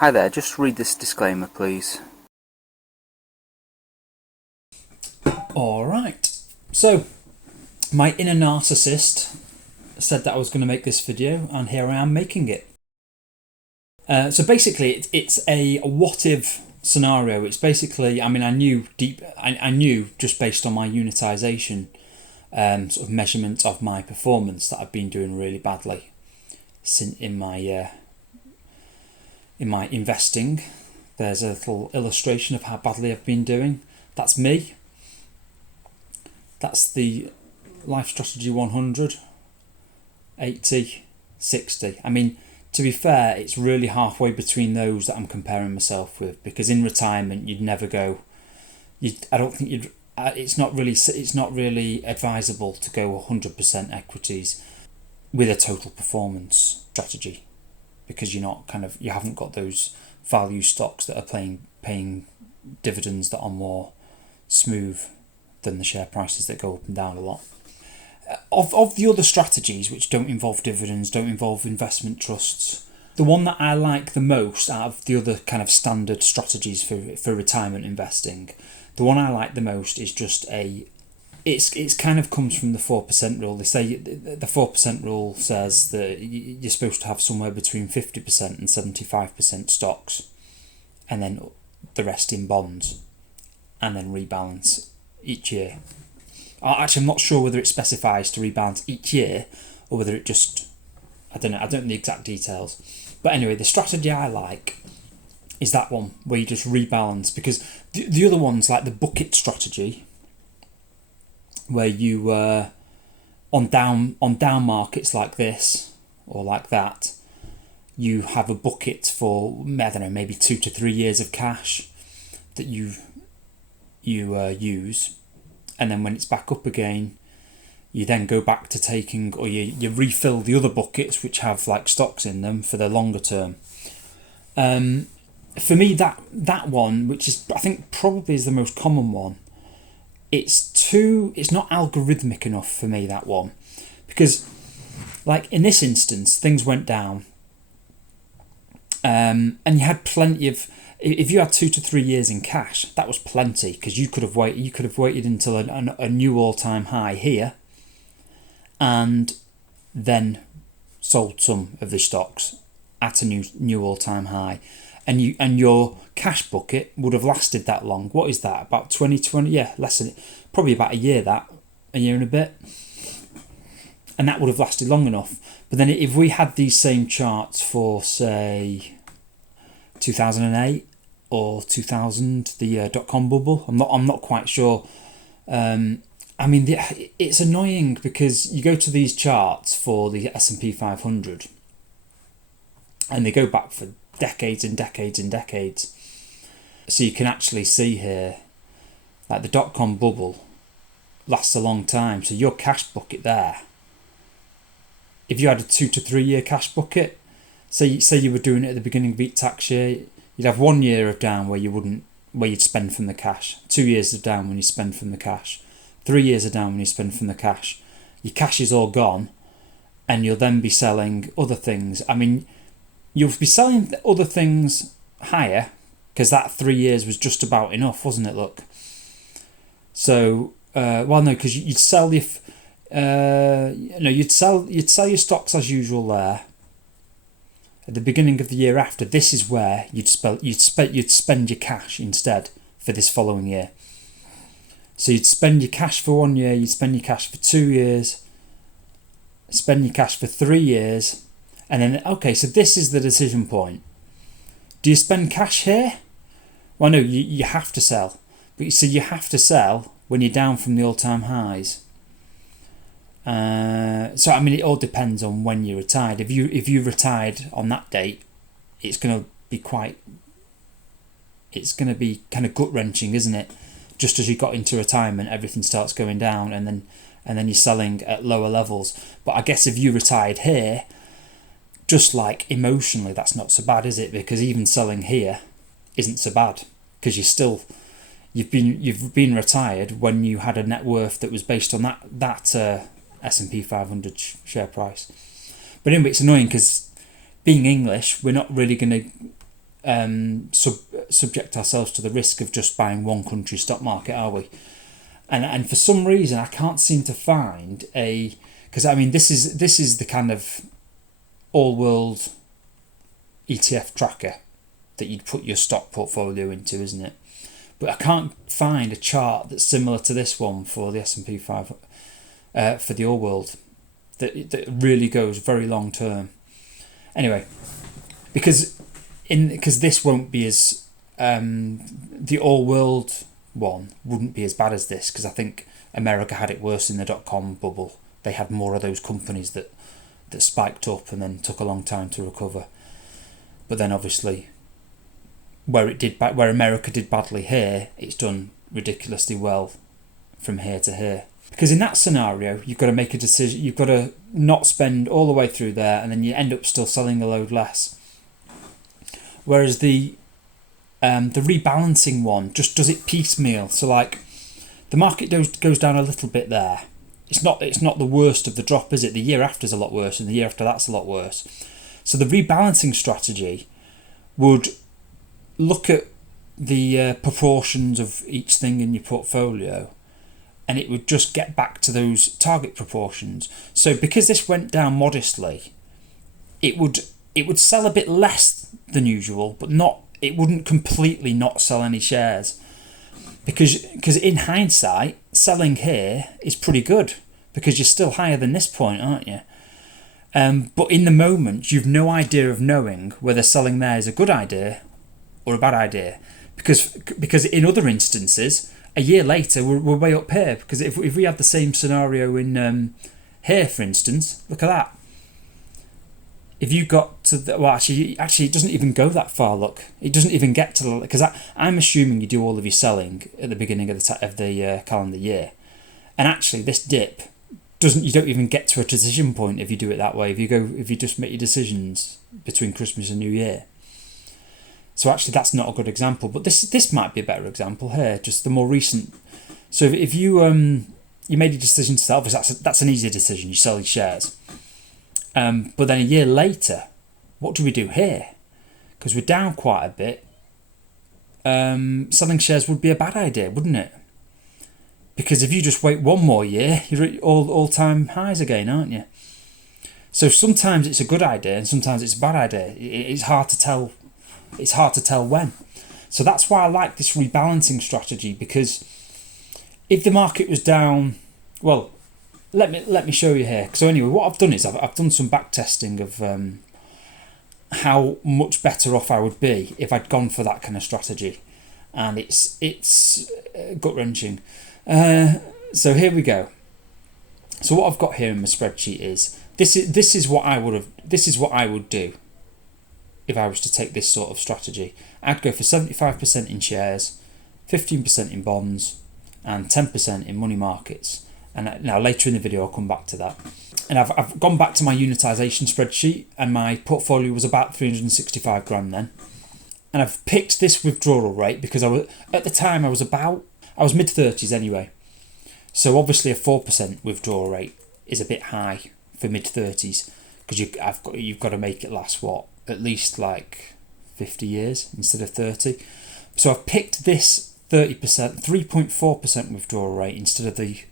Hi there, just read this disclaimer please. Alright, so my inner narcissist said that I was going to make this video, and here I am making it. So basically it's a what if scenario. It's basically, I mean, I knew just based on my unitization sort of measurement of my performance that I've been doing really badly in my investing. There's a little illustration of how badly I've been doing. That's me. That's the Life Strategy 100, 80, 60. I mean, to be fair, it's really halfway between those that I'm comparing myself with, because in retirement you'd never go. I don't think you'd. It's not really advisable to go 100% equities with a total performance strategy, because you haven't got those value stocks that are paying dividends that are more smooth than the share prices that go up and down a lot. Of the other strategies which don't involve dividends, don't involve investment trusts, the one that I like the most out of the other kind of standard strategies for retirement investing, the one I like the most is just it's kind of comes from the 4% rule. They say the 4% rule says that you're supposed to have somewhere between 50% and 75% stocks, and then the rest in bonds, and then rebalance each year. Actually, I'm not sure whether it specifies to rebalance each year or whether it just, I don't know the exact details. But anyway, the strategy I like is that one where you just rebalance, because the other ones, like the bucket strategy, where you on down markets like this or like that, you have a bucket for, I don't know, maybe 2 to 3 years of cash that you use, and then when it's back up again, you then go back to taking, or you refill the other buckets which have like stocks in them for the longer term. For me, that one, which is I think probably is the most common one, it's not algorithmic enough for me, that one, because like in this instance things went down, and you had plenty of. If you had 2 to 3 years in cash, that was plenty, because you could have waited until a new all-time high here, and then sold some of the stocks at a new all-time high, and your cash bucket would have lasted that long. What is that? About 20? Yeah, less than, probably about a year and a bit, and that would have lasted long enough. But then if we had these same charts for say 2008 or 2000, the dot-com bubble, I'm not quite sure. I mean, it's annoying because you go to these charts for the S&P 500 and they go back for decades and decades and decades. So you can actually see here, like the dot-com bubble lasts a long time. So your cash bucket there, if you had a 2 to 3 year cash bucket, say you were doing it at the beginning of each tax year, you'd have 1 year of down where you'd spend from the cash, 2 years of down when you spend from the cash, 3 years of down when you spend from the cash. Your cash is all gone, and you'll then be selling other things. I mean, you'll be selling other things higher, because that 3 years was just about enough, wasn't it? Look, so no, because you'd sell you'd sell your stocks as usual there. At the beginning of the year after, this is where you'd spend your cash instead for this following year. So you'd spend your cash for 1 year, you'd spend your cash for 2 years, spend your cash for 3 years, and then, okay, so this is the decision point. Do you spend cash here? Well, no, you have to sell. But you have to sell when you're down from the all-time highs. So I mean, it all depends on when you retired. If you retired on that date, it's going to be kind of gut-wrenching, isn't it? Just as you got into retirement, everything starts going down, and then you're selling at lower levels. But I guess if you retired here, just like emotionally, that's not so bad, is it? Because even selling here isn't so bad, because you've been retired when you had a net worth that was based on that S&P 500 share price. But anyway, it's annoying because being English, we're not really going to subject ourselves to the risk of just buying one country's stock market, are we? And for some reason I can't seem to find a, because I mean this is the kind of all world ETF tracker that you'd put your stock portfolio into, isn't it? But I can't find a chart that's similar to this one for the S&P 500 for the all world that really goes very long term. Anyway, because this won't be as the all world one wouldn't be as bad as this, because I think America had it worse in the .com bubble. They had more of those companies that spiked up and then took a long time to recover. But then obviously where America did badly here, it's done ridiculously well from here to here. Because in that scenario, you've got to make a decision. You've got to not spend all the way through there, and then you end up still selling a load less. Whereas the rebalancing one just does it piecemeal. So like the market goes down a little bit there. It's not the worst of the drop, is it? The year after is a lot worse, and the year after that's a lot worse. So the rebalancing strategy would look at the proportions of each thing in your portfolio, and it would just get back to those target proportions. So because this went down modestly, it would sell a bit less than usual, but it wouldn't completely not sell any shares. Because in hindsight, selling here is pretty good, because you're still higher than this point, aren't you? But in the moment, you've no idea of knowing whether selling there is a good idea or a bad idea. Because in other instances, a year later, we're way up here. Because if we had the same scenario in here, for instance, look at that. If you got to actually it doesn't even go that far. Look, it doesn't even get to the, because I'm assuming you do all of your selling at the beginning of the calendar year, and actually this dip you don't even get to a decision point if you do it that way. If you just make your decisions between Christmas and New Year. So actually that's not a good example, but this might be a better example here, just the more recent. So if you made a decision to sell, obviously that's an easier decision. You sell your shares. But then a year later, what do we do here? Because we're down quite a bit. Selling shares would be a bad idea, wouldn't it? Because if you just wait one more year, you're at all-time highs again, aren't you? So sometimes it's a good idea and sometimes it's a bad idea. It's hard to tell. It's hard to tell when. So that's why I like this rebalancing strategy, because if the market was down, well, let me show you here. So anyway, what I've done is I've done some back testing of how much better off I would be if I'd gone for that kind of strategy, and it's gut wrenching. So here we go. So what I've got here in my spreadsheet is this is what I would do if I was to take this sort of strategy. I'd go for 75% in shares, 15% in bonds, and 10% in money markets. And now later in the video I'll come back to that. And I've gone back to my unitization spreadsheet, and my portfolio was about 365 grand then. And I've picked this withdrawal rate because at the time I was mid-30s anyway. So obviously a 4% withdrawal rate is a bit high for mid-30s, because you've got to make it last at least like 50 years instead of 30. So I've picked this 3.4% withdrawal rate instead of the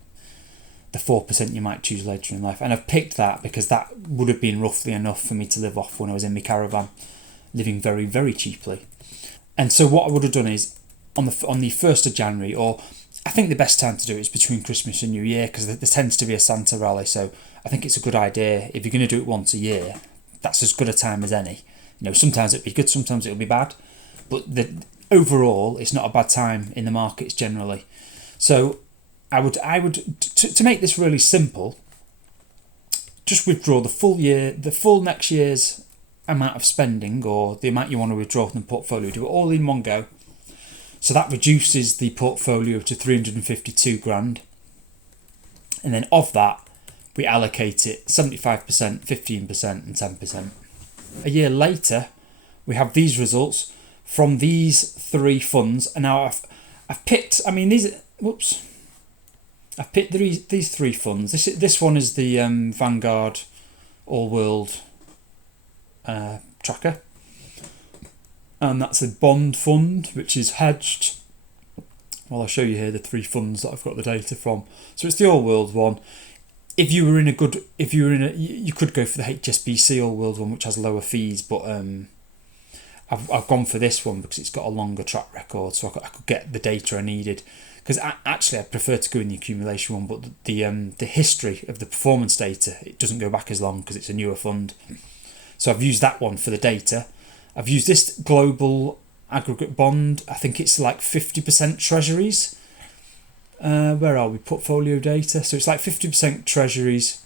4% you might choose later in life. And I've picked that because that would have been roughly enough for me to live off when I was in my caravan, living very, very cheaply. And so what I would have done is on the 1st of January, or I think the best time to do it is between Christmas and New Year, because there tends to be a Santa rally. So I think it's a good idea, if you're going to do it once a year, that's as good a time as any. Sometimes it'll be good, sometimes it'll be bad, but overall it's not a bad time in the markets generally. So I would to make this really simple, just withdraw the full next year's amount of spending, or the amount you want to withdraw from the portfolio. Do it all in one go. So that reduces the portfolio to 352 grand. And then of that, we allocate it 75%, 15% and 10%. A year later, we have these results from these three funds. And now I've picked, I've picked these three funds. This one is the Vanguard All World tracker. and that's a bond fund which is hedged. Well, I'll show you here the 3 funds that I've got the data from. So it's the All World one. If you were in you could go for the HSBC All World one, which has lower fees, but I've gone for this one because it's got a longer track record, so I could get the data I needed. Because actually, I prefer to go in the accumulation one, but the history of the performance data, it doesn't go back as long because it's a newer fund. So I've used that one for the data. I've used this global aggregate bond. I think it's like 50% treasuries. Where are we? Portfolio data. So it's like 50% treasuries.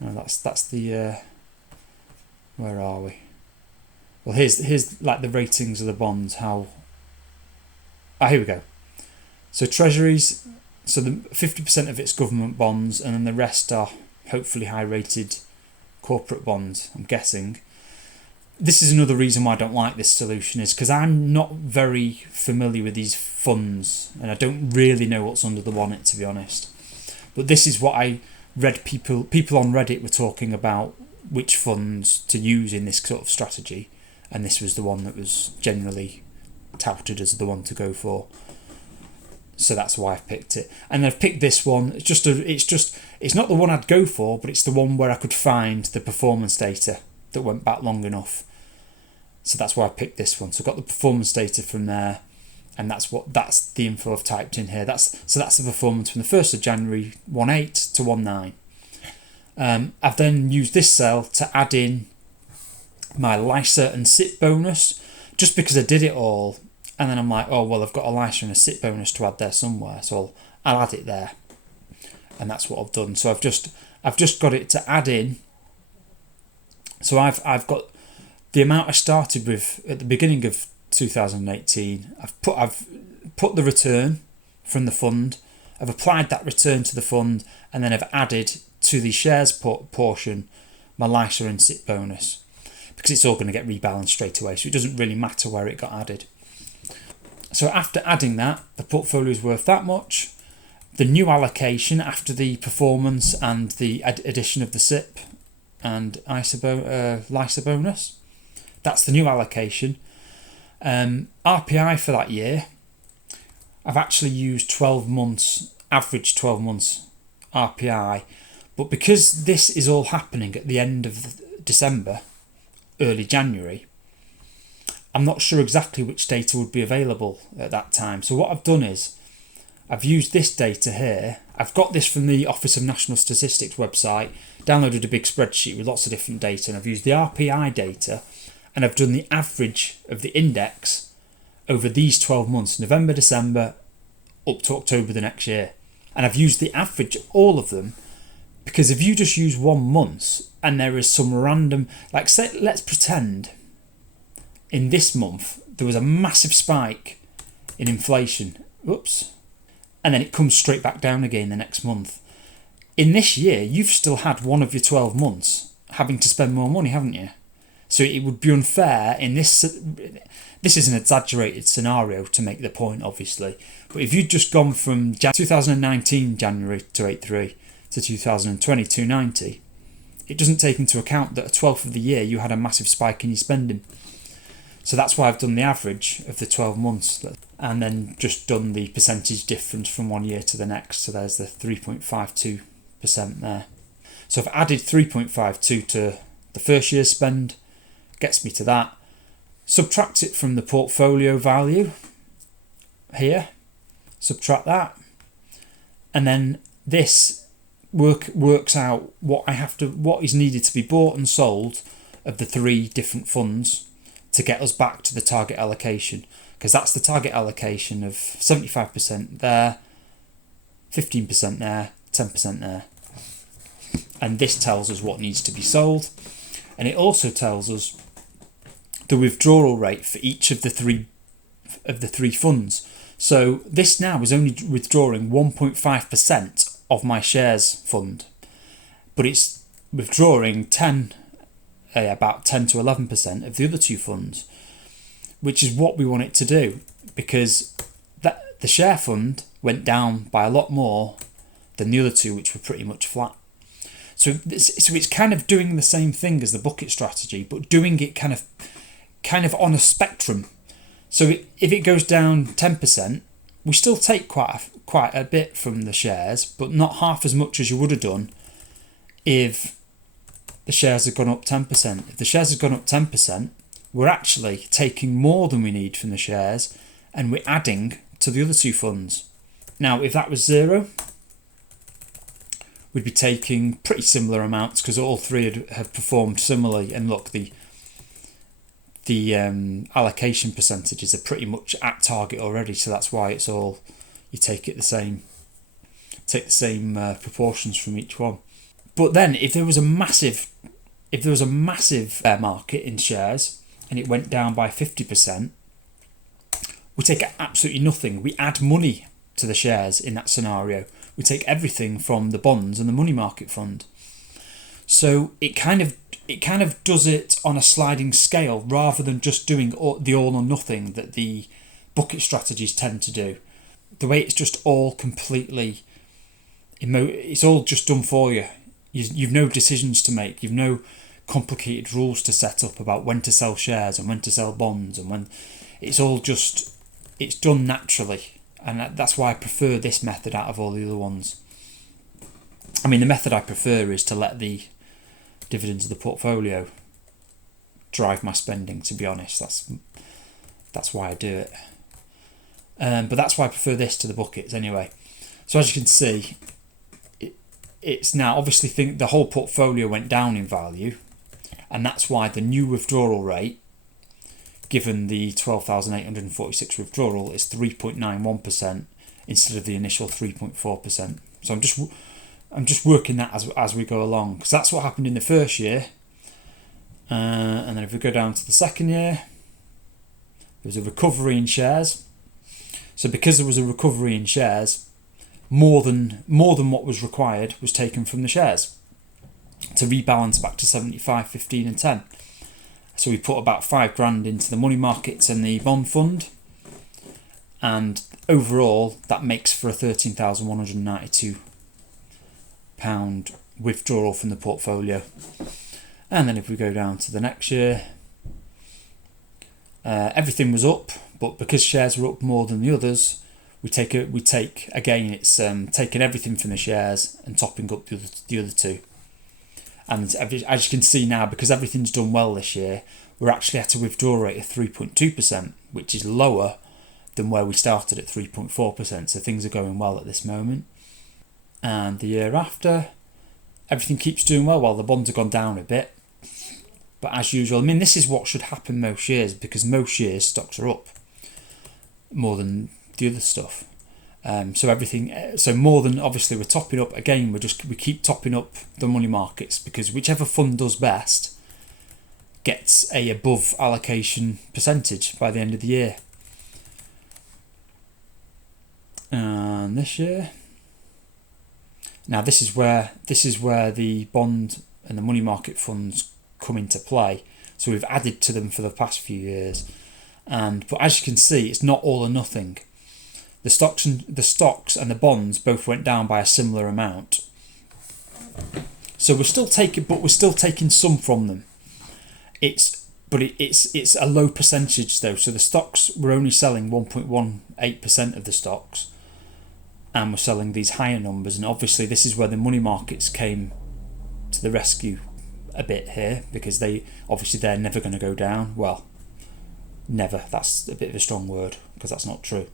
That's the. Where are we? Well, here's like the ratings of the bonds. How? Here we go. So treasuries. So the 50% of it's government bonds, and then the rest are hopefully high-rated corporate bonds, I'm guessing. This is another reason why I don't like this solution, is because I'm not very familiar with these funds and I don't really know what's under the bonnet, to be honest. But this is what I read. People on Reddit were talking about which funds to use in this sort of strategy, and this was the one that was generally touted as the one to go for. So that's why I've picked it. And I've picked this one. It's not the one I'd go for, but it's the one where I could find the performance data that went back long enough. So that's why I picked this one. So I've got the performance data from there, and that's the info I've typed in here. That's the performance from the 1st of January 18 to 19. I've then used this cell to add in my LISA and SIP bonus, just because I did it all, and then I'm like, oh well, I've got a LISA and a SIP bonus to add there somewhere, so I'll add it there, and that's what I've done. So I've just got it to add in. So I've got the amount I started with at the beginning of 2018. I've put the return from the fund. I've applied that return to the fund, and then I've added to the shares portion my LISA and SIP bonus, because it's all going to get rebalanced straight away, so it doesn't really matter where it got added. So after adding that, the portfolio is worth that much. The new allocation after the performance and the addition of the SIP and LISA bonus, that's the new allocation. RPI for that year, I've actually used 12 months, average 12 months RPI, but because this is all happening at the end of December, early January, I'm not sure exactly which data would be available at that time. So what I've done is I've used this data here. I've got this from the Office of National Statistics website, downloaded a big spreadsheet with lots of different data, and I've used the RPI data, and I've done the average of the index over these 12 months, November, December, up to October the next year. And I've used the average of all of them, because if you just use 1 month and there is some random, like say, let's pretend in this month there was a massive spike in inflation, and then it comes straight back down again the next month. In this year, you've still had one of your 12 months having to spend more money, haven't you? So it would be unfair in this is an exaggerated scenario to make the point, obviously, but if you'd just gone from 2019 January 283 to 2020 290, it doesn't take into account that a 12th of the year you had a massive spike in your spending. So that's why I've done the average of the 12 months and then just done the percentage difference from one year to the next. So there's the 3.52% there. So I've added 3.52 to the first year's spend, gets me to that. Subtract it from the portfolio value here, subtract that, and then this works out what is needed to be bought and sold of the 3 different funds to get us back to the target allocation, because that's the target allocation of 75% there, 15% there, 10% there. And this tells us what needs to be sold, and it also tells us the withdrawal rate for each of the three funds. So this now is only withdrawing 1.5% of my shares fund, but it's withdrawing about 10 to 11% of the other 2 funds, which is what we want it to do, because the share fund went down by a lot more than the other 2, which were pretty much flat. So it's kind of doing the same thing as the bucket strategy, but doing it kind kind of on a spectrum. So if it goes down 10%, we still take quite a bit from the shares, but not half as much as you would have done if the shares had gone up 10%. If the shares had gone up 10%, we're actually taking more than we need from the shares, and we're adding to the other two funds. Now, if that was 0, we'd be taking pretty similar amounts because all three have performed similarly. And look, the allocation percentages are pretty much at target already, so that's why it's all, you take the same proportions from each one. But then if there was a massive bear market in shares and it went down by 50%, we take absolutely nothing. We add money to the shares in that scenario. We take everything from the bonds and the money market fund. So it kind of does it on a sliding scale rather than just doing the all or nothing that the bucket strategies tend to do. The way it's just all completely, it's all just done for you. You've no decisions to make. You've no complicated rules to set up about when to sell shares and when to sell bonds, and when it's all just, it's done naturally. And that's why I prefer this method out of all the other ones. I mean, the method I prefer is to let the dividends of the portfolio drive my spending, to be honest. That's why I do it. But that's why I prefer this to the buckets anyway. So as you can see, it's now obviously the whole portfolio went down in value, and that's why the new withdrawal rate, given the 12,846 withdrawal, is 3.91% instead of the initial 3.4%. So I'm just working that as we go along, because that's what happened in the first year. And then if we go down to the second year, there was a recovery in shares. So because there was a recovery in shares, more than what was required was taken from the shares to rebalance back to 75, 15 and 10. So we put about £5,000 into the money markets and the bond fund, and overall that makes for a £13,192 withdrawal from the portfolio. And then if we go down to the next year, everything was up, but because shares were up more than the others, we take again, it's taking everything from the shares and topping up the other two. And as you can see now, because everything's done well this year, we're actually at a withdrawal rate of 3.2%, which is lower than where we started at 3.4%. So things are going well at this moment. And the year after, everything keeps doing well. Well, the bonds have gone down a bit, but as usual, I mean, this is what should happen most years, because most years stocks are up more than the other stuff. So more than, obviously we're topping up again. We keep topping up the money markets, because whichever fund does best gets a above allocation percentage by the end of the year. And this year, now this is where the bond and the money market funds come into play. So we've added to them for the past few years, but as you can see, it's not all or nothing. The stocks and the bonds both went down by a similar amount. So we're still taking some from them. It's a low percentage though. So the stocks, we're only selling 1.18% of the stocks, and we're selling these higher numbers. And obviously this is where the money markets came to the rescue a bit here, because they're never going to go down. Well, never, that's a bit of a strong word, because that's not true.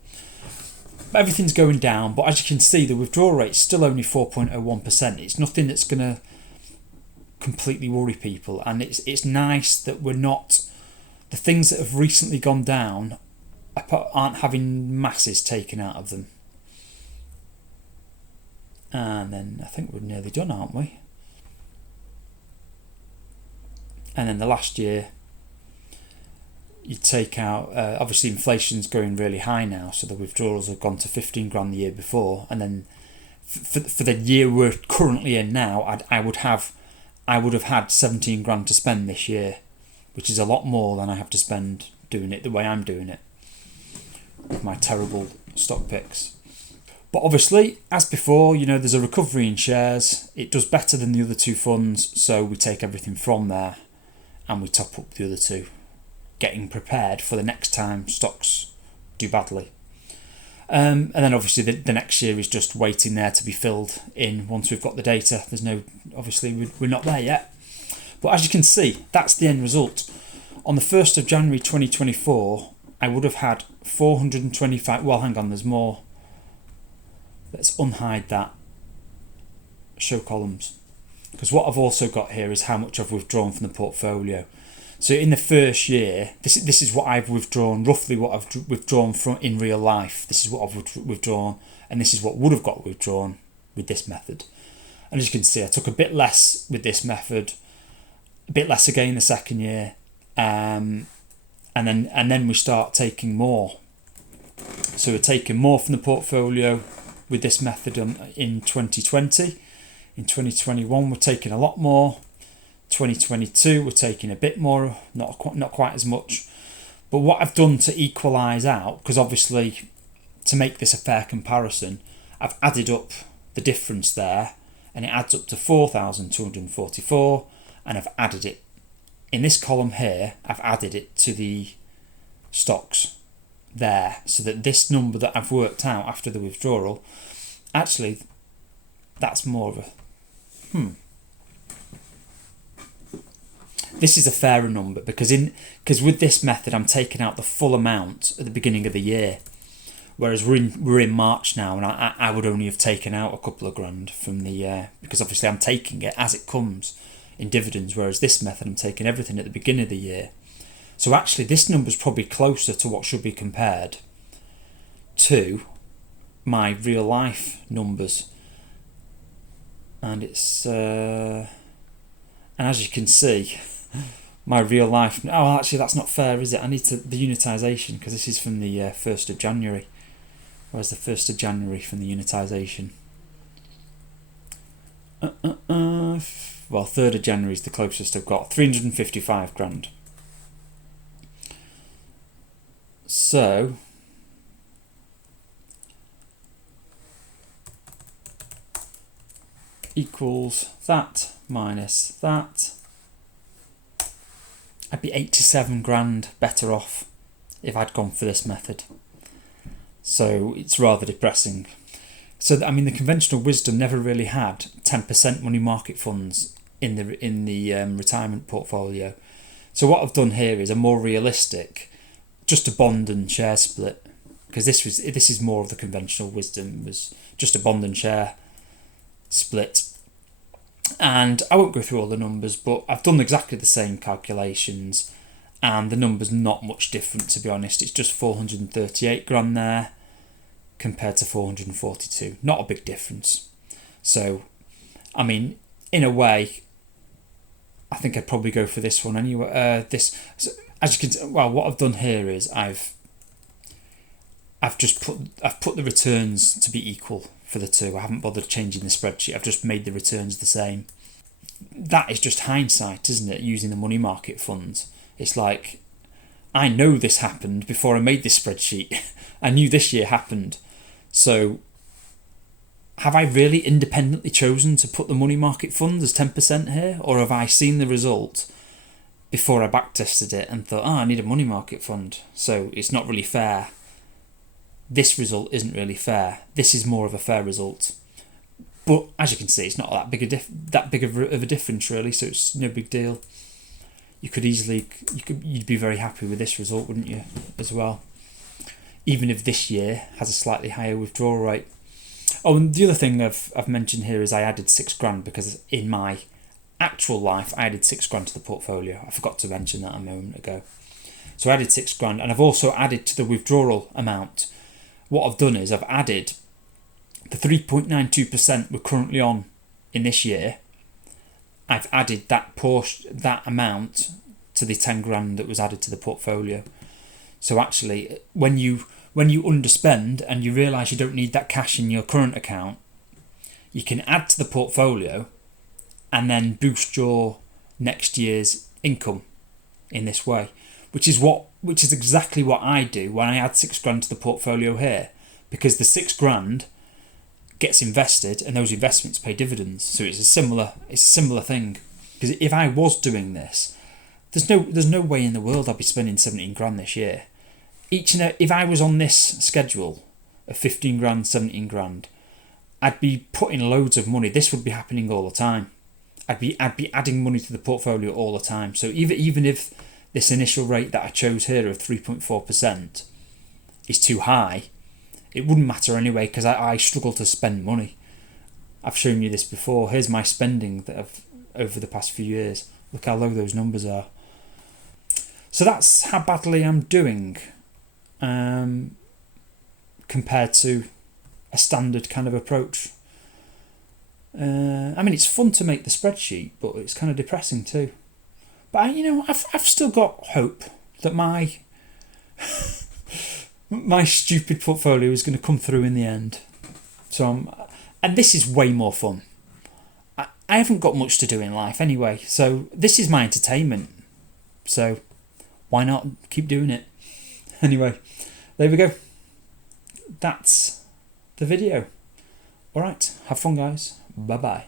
Everything's going down, but as you can see, the withdrawal rate's still only 4.01%. It's nothing that's going to completely worry people, and it's nice that we're not, the things that have recently gone down aren't having masses taken out of them. And then I think we're nearly done, aren't we? And then the last year, you take out, obviously inflation's going really high now, so the withdrawals have gone to 15 grand the year before, and then for the year we're currently in now, I would have had 17 grand to spend this year, which is a lot more than I have to spend doing it the way I'm doing it with my terrible stock picks. But obviously, as before, there's a recovery in shares. It does better than the other two funds, so we take everything from there and we top up the other two. getting prepared for the next time stocks do badly. And then obviously the next year is just waiting there to be filled in once we've got the data. Obviously we're not there yet. But as you can see, that's the end result. On the 1st of January 2024, I would have had 425, well hang on, there's more. Let's unhide that. Show columns. Because what I've also got here is how much I've withdrawn from the portfolio. So in the first year, this is what I've withdrawn, roughly what I've withdrawn from in real life. This is what I've withdrawn, and this is what would have got withdrawn with this method. And as you can see, I took a bit less with this method, a bit less again the second year, and then we start taking more. So we're taking more from the portfolio with this method in 2020. In 2021, we're taking a lot more. 2022 we're taking a bit more, not quite as much. But what I've done to equalise out, because obviously to make this a fair comparison, I've added up the difference there, and it adds up to 4,244, and I've added it in this column here. I've added it to the stocks there, so that this number that I've worked out after the withdrawal, actually that's more of a This is a fairer number because with this method I'm taking out the full amount at the beginning of the year, whereas we're in March now, and I would only have taken out a couple of grand from the because obviously I'm taking it as it comes in dividends, whereas this method I'm taking everything at the beginning of the year. So actually this number's probably closer to what should be compared to my real life numbers, and it's and as you can see, my real life. Oh, actually, that's not fair, is it? I need the unitisation, because this is from the 1st of January. Where's the 1st of January from the unitisation? Well, 3rd of January is the closest I've got. 355 grand. So equals that minus that. I'd be 87 grand better off if I'd gone for this method. So it's rather depressing. So I mean, the conventional wisdom never really had 10% money market funds in the retirement portfolio. So what I've done here is a more realistic, just a bond and share split, because this is more of the conventional wisdom. It was just a bond and share split. And I won't go through all the numbers, but I've done exactly the same calculations, and the number's not much different, to be honest. It's just 438 grand there compared to 442. Not a big difference. So, I mean, in a way, I think I'd probably go for this one anyway. So as you can, well, what I've done here is I've put the returns to be equal for the two. I haven't bothered changing the spreadsheet. I've just made the returns the same. That is just hindsight, isn't it? Using the money market funds. It's like, I know this happened before I made this spreadsheet. I knew this year happened. So have I really independently chosen to put the money market fund as 10% here? Or have I seen the result before I backtested it and thought, I need a money market fund, so it's not really fair? This result isn't really fair. This is more of a fair result. But as you can see, it's not that big of a difference really, so it's no big deal. You'd be very happy with this result, wouldn't you, as well? Even if this year has a slightly higher withdrawal rate. Oh, and the other thing I've mentioned here is I added 6 grand because in my actual life I added 6 grand to the portfolio. I forgot to mention that a moment ago. So I added 6 grand, and I've also added to the withdrawal amount. What I've done is I've added the 3.92% we're currently on in this year. I've added that amount to the 10 grand that was added to the portfolio. So actually, when you underspend and you realise you don't need that cash in your current account, you can add to the portfolio and then boost your next year's income in this way, which is exactly what I do when I add 6 grand to the portfolio here, because the 6 grand gets invested and those investments pay dividends. So it's a similar thing. Because if I was doing this there's no way in the world I'll be spending 17 grand this year. If I was on this schedule of 15 grand, 17 grand, I'd be putting loads of money. This would be happening all the time. I'd be adding money to the portfolio all the time. So even if this initial rate that I chose here of 3.4% is too high, it wouldn't matter anyway, because I struggle to spend money. I've shown you this before. Here's my spending that I've over the past few years. Look how low those numbers are. So that's how badly I'm doing compared to a standard kind of approach. I mean, it's fun to make the spreadsheet, but it's kind of depressing too. But I've still got hope that my my stupid portfolio is going to come through in the end. And this is way more fun. I haven't got much to do in life anyway, so this is my entertainment. So why not keep doing it? Anyway, there we go. That's the video. Alright, have fun guys. Bye bye.